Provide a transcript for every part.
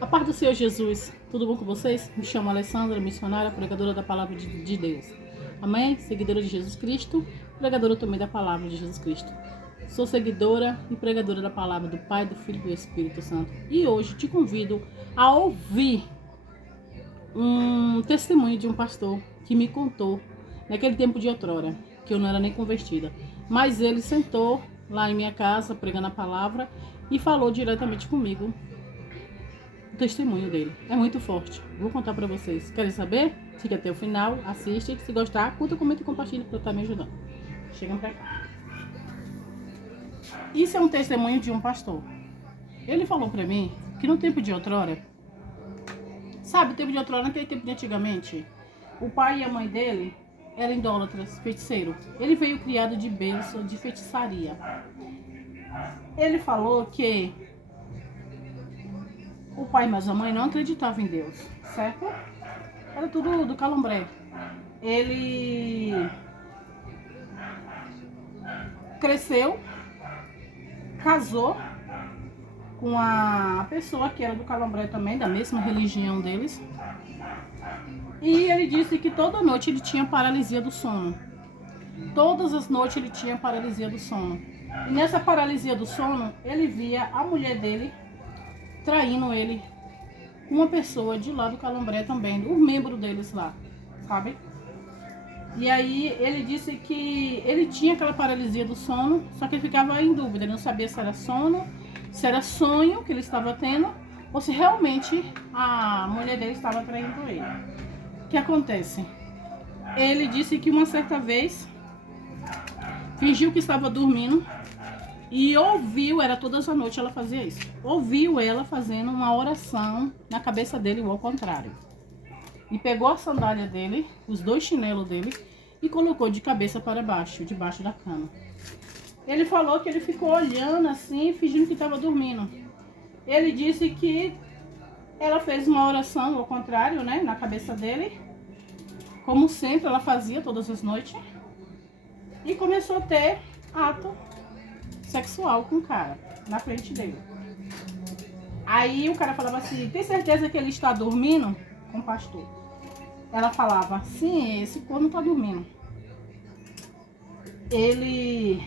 A paz do Senhor Jesus, tudo bom com vocês? Me chamo Alessandra, missionária, pregadora da palavra de Deus. Amém? Seguidora de Jesus Cristo, pregadora também da palavra de Jesus Cristo. Sou seguidora e pregadora da palavra do Pai, do Filho e do Espírito Santo. E hoje te convido a ouvir um testemunho de um pastor que me contou naquele tempo de outrora, que eu não era nem convertida. Mas ele sentou lá em minha casa, pregando a palavra, e falou diretamente comigo o testemunho dele. É muito forte. Vou contar pra vocês. Querem saber? Fica até o final, assiste. Se gostar, curta, comenta e compartilha pra estar me ajudando. Chegam pra cá. Isso é um testemunho de um pastor. Ele falou pra mim que no tempo de outrora, sabe, o tempo de outrora, naquele tempo de antigamente, o pai e a mãe dele eram idólatras, feiticeiros. Ele veio criado de berço de feitiçaria. Ele falou que o pai e a mãe não acreditavam em Deus, certo? Era tudo do calombré. Ele cresceu, casou com a pessoa que era do calombré também, da mesma religião deles. E ele disse que toda noite ele tinha paralisia do sono. Todas as noites ele tinha paralisia do sono. E nessa paralisia do sono, ele via a mulher dele traindo ele com uma pessoa de lá do calombré também, um membro deles lá, sabe? E aí ele disse que ele tinha aquela paralisia do sono, só que ele ficava em dúvida, ele não sabia se era sono, se era sonho que ele estava tendo, ou se realmente a mulher dele estava traindo ele. O que acontece? Ele disse que uma certa vez fingiu que estava dormindo e ouviu, era todas as noites ela fazia isso, ouviu ela fazendo uma oração na cabeça dele ou ao contrário. E pegou a sandália dele, os dois chinelos dele, e colocou de cabeça para baixo, debaixo da cama. Ele falou que ele ficou olhando assim, fingindo que estava dormindo. Ele disse que ela fez uma oração ao contrário, né, na cabeça dele, como sempre ela fazia todas as noites, e começou a ter ato sexual com o cara, na frente dele. Aí o cara falava assim, tem certeza que ele está dormindo? Com o pastor. Ela falava, sim, esse corno está dormindo. Ele,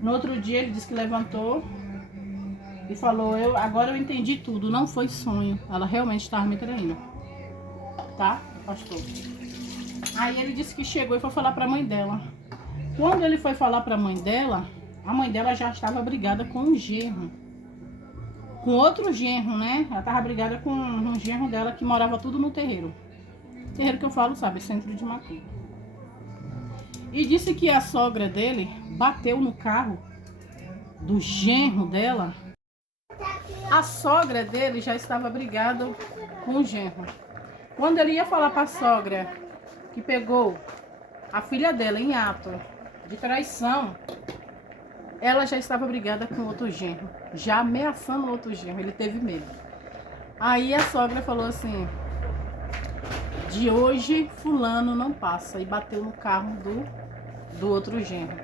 no outro dia, ele disse que levantou e falou, agora eu entendi tudo, não foi sonho. Ela realmente estava me traindo. Tá, pastor? Aí ele disse que chegou e foi falar para a mãe dela. Quando ele foi falar para a mãe dela já estava brigada com um genro. Com outro genro, né? Ela estava brigada com um genro dela que morava tudo no terreiro. Terreiro que eu falo, sabe? Centro de Macumba. E disse que a sogra dele bateu no carro do genro dela. A sogra dele já estava brigada com o genro. Quando ele ia falar para a sogra que pegou a filha dela em ato de traição, ela já estava brigada com outro genro, já ameaçando o outro genro, ele teve medo. Aí a sogra falou assim, de hoje fulano não passa, e bateu no carro do outro genro.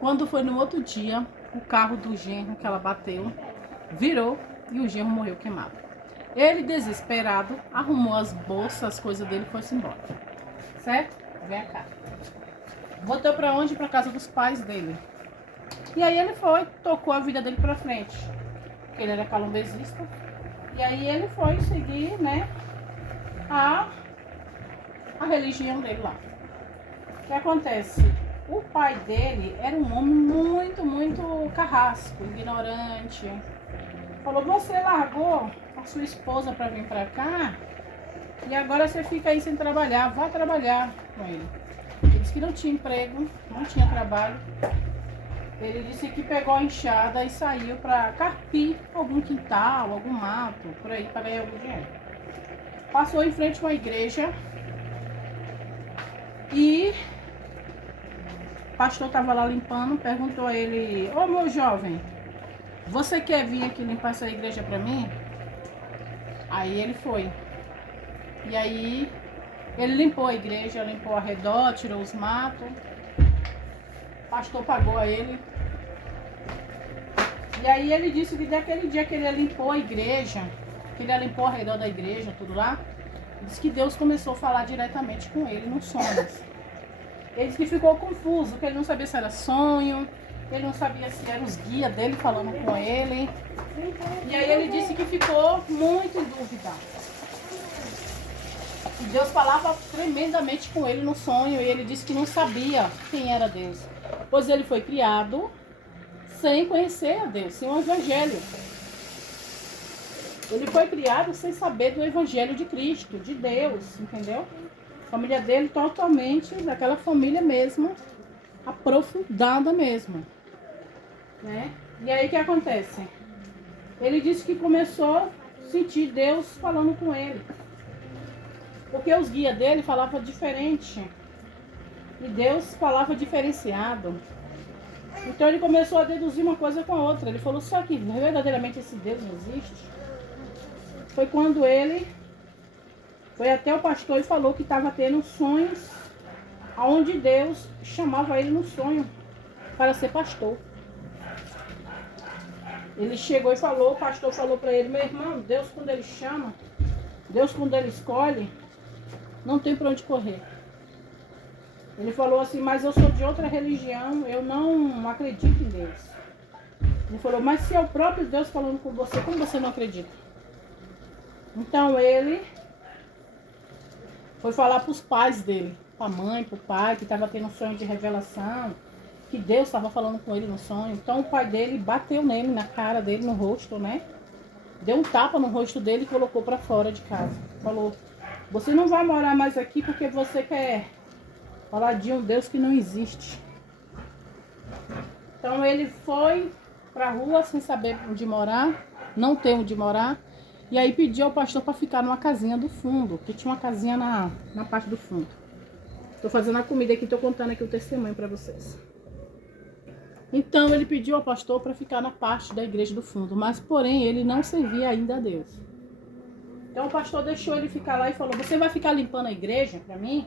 Quando foi no outro dia, o carro do genro que ela bateu virou e o genro morreu queimado. Ele, desesperado, arrumou as bolsas, as coisas dele e foi-se embora. Certo? Vem cá. Voltou para onde? Para casa dos pais dele. E aí ele foi, tocou a vida dele pra frente. Porque ele era calombezista. E aí ele foi seguir, né, a religião dele lá. O que acontece? O pai dele era um homem muito carrasco, ignorante. Falou, você largou a sua esposa pra vir pra cá e agora você fica aí sem trabalhar, vá trabalhar com ele. Ele disse que não tinha emprego, não tinha trabalho. Ele disse que pegou a enxada e saiu para carpir algum quintal, algum mato, por aí, para ganhar algum dinheiro. Passou em frente a uma igreja e o pastor estava lá limpando, perguntou a ele, ô meu jovem, você quer vir aqui limpar essa igreja para mim? Aí ele foi. E aí ele limpou a igreja, limpou ao redor, tirou os matos. O pastor pagou a ele. E aí ele disse que daquele dia que ele limpou a igreja, que ele limpou ao redor da igreja, tudo lá. Diz que Deus começou a falar diretamente com ele nos sonhos. Ele disse que ficou confuso, que ele não sabia se era sonho, ele não sabia se eram os guias dele falando com ele. E aí ele disse que ficou muito em dúvida. E Deus falava tremendamente com ele no sonho, e ele disse que não sabia quem era Deus, pois ele foi criado sem conhecer a Deus, sem o Evangelho. Ele foi criado sem saber do Evangelho de Cristo, de Deus, entendeu? A família dele totalmente daquela família mesmo, aprofundada mesmo, né? E aí o que acontece? Ele disse que começou a sentir Deus falando com ele. Porque os guias dele falavam diferente. E Deus falava diferenciado. Então ele começou a deduzir uma coisa com a outra. Ele falou, só que verdadeiramente esse Deus não existe? Foi quando ele foi até o pastor e falou que estava tendo sonhos, onde Deus chamava ele no sonho para ser pastor. Ele chegou e falou, o pastor falou para ele, meu irmão, Deus quando ele chama, Deus quando ele escolhe, não tem para onde correr. Ele falou assim, mas eu sou de outra religião, eu não acredito em Deus. Ele falou, mas se é o próprio Deus falando com você, como você não acredita? Então ele foi falar para os pais dele, para a mãe, para o pai, que estava tendo um sonho de revelação, que Deus estava falando com ele no sonho. Então o pai dele bateu nele, na cara dele, no rosto, né? Deu um tapa no rosto dele e colocou para fora de casa. Falou, você não vai morar mais aqui porque você quer falar de um Deus que não existe. Então ele foi para a rua sem saber onde morar, não ter onde morar. E aí pediu ao pastor para ficar numa casinha do fundo, que tinha uma casinha na parte do fundo. Estou fazendo a comida aqui, estou contando aqui o testemunho para vocês. Então ele pediu ao pastor para ficar na parte da igreja do fundo, mas porém ele não servia ainda a Deus. Então o pastor deixou ele ficar lá e falou, você vai ficar limpando a igreja para mim?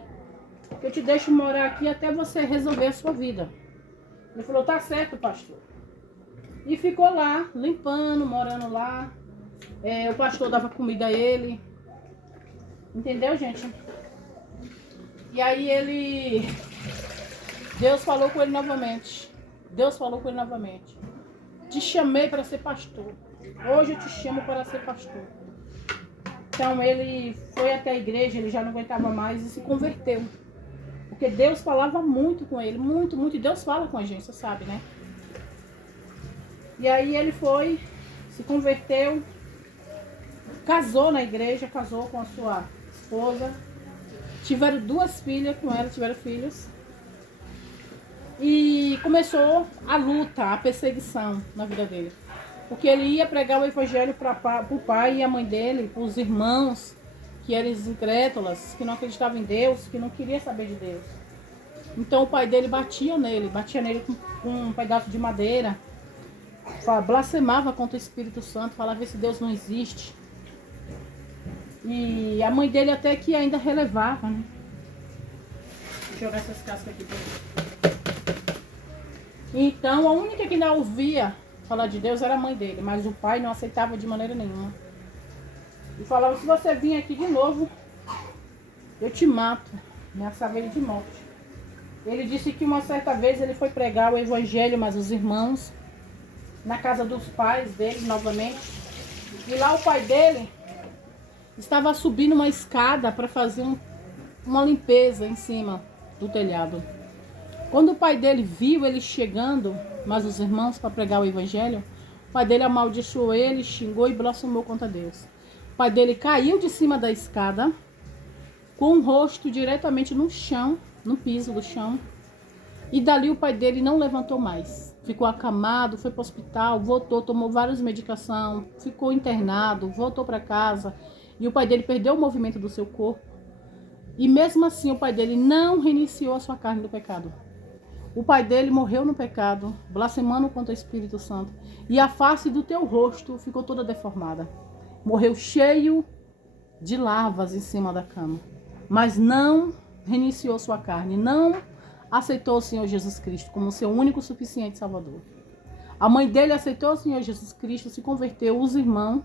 Eu te deixo morar aqui até você resolver a sua vida. Ele falou, tá certo, pastor. E ficou lá, limpando, morando lá. O pastor dava comida a ele. Entendeu, gente? E aí Deus falou com ele novamente. Deus falou com ele novamente. Te chamei para ser pastor. Hoje eu te chamo para ser pastor. Então ele foi até a igreja, ele já não aguentava mais e se converteu. Porque Deus falava muito com ele, muito, muito. E Deus fala com a gente, você sabe, né? E aí ele foi, se converteu, casou na igreja, casou com a sua esposa. Tiveram 2 filhas com ela, tiveram filhos. E começou a luta, a perseguição na vida dele. Porque ele ia pregar o evangelho para o pai e a mãe dele, para os irmãos, que eram incrédulos, que não acreditavam em Deus, que não queriam saber de Deus. Então o pai dele batia nele com um pedaço de madeira, blasfemava contra o Espírito Santo, falava esse Deus não existe. E a mãe dele até que ainda relevava, né? Vou jogar essas cascas aqui pra ele. Então a única que não ouvia falar de Deus era a mãe dele, mas o pai não aceitava de maneira nenhuma. E falava, se você vir aqui de novo, eu te mato. Ameaçava ele de morte. Ele disse que uma certa vez ele foi pregar o evangelho, mas os irmãos, na casa dos pais dele novamente. E lá o pai dele estava subindo uma escada para fazer uma limpeza em cima do telhado. Quando o pai dele viu ele chegando, mas os irmãos para pregar o evangelho, o pai dele amaldiçoou ele, xingou e blasfemou contra Deus. O pai dele caiu de cima da escada, com o rosto diretamente no chão, no piso do chão. E dali o pai dele não levantou mais. Ficou acamado, foi para o hospital, voltou, tomou várias medicações, ficou internado, voltou para casa. E o pai dele perdeu o movimento do seu corpo. E mesmo assim o pai dele não reiniciou a sua carne do pecado. O pai dele morreu no pecado, blasfemando contra o Espírito Santo. E a face do teu rosto ficou toda deformada. Morreu cheio de larvas em cima da cama. Mas não reiniciou sua carne, não aceitou o Senhor Jesus Cristo como seu único suficiente Salvador. A mãe dele aceitou o Senhor Jesus Cristo, se converteu, os irmãos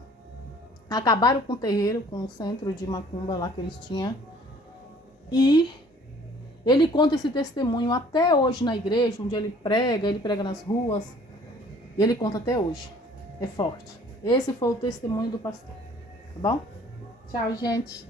Acabaram com o terreiro, com o centro de macumba lá que eles tinham. E ele conta esse testemunho até hoje na igreja, onde ele prega nas ruas. E ele conta até hoje. É forte. Esse foi o testemunho do pastor. Tá bom? Tchau, gente.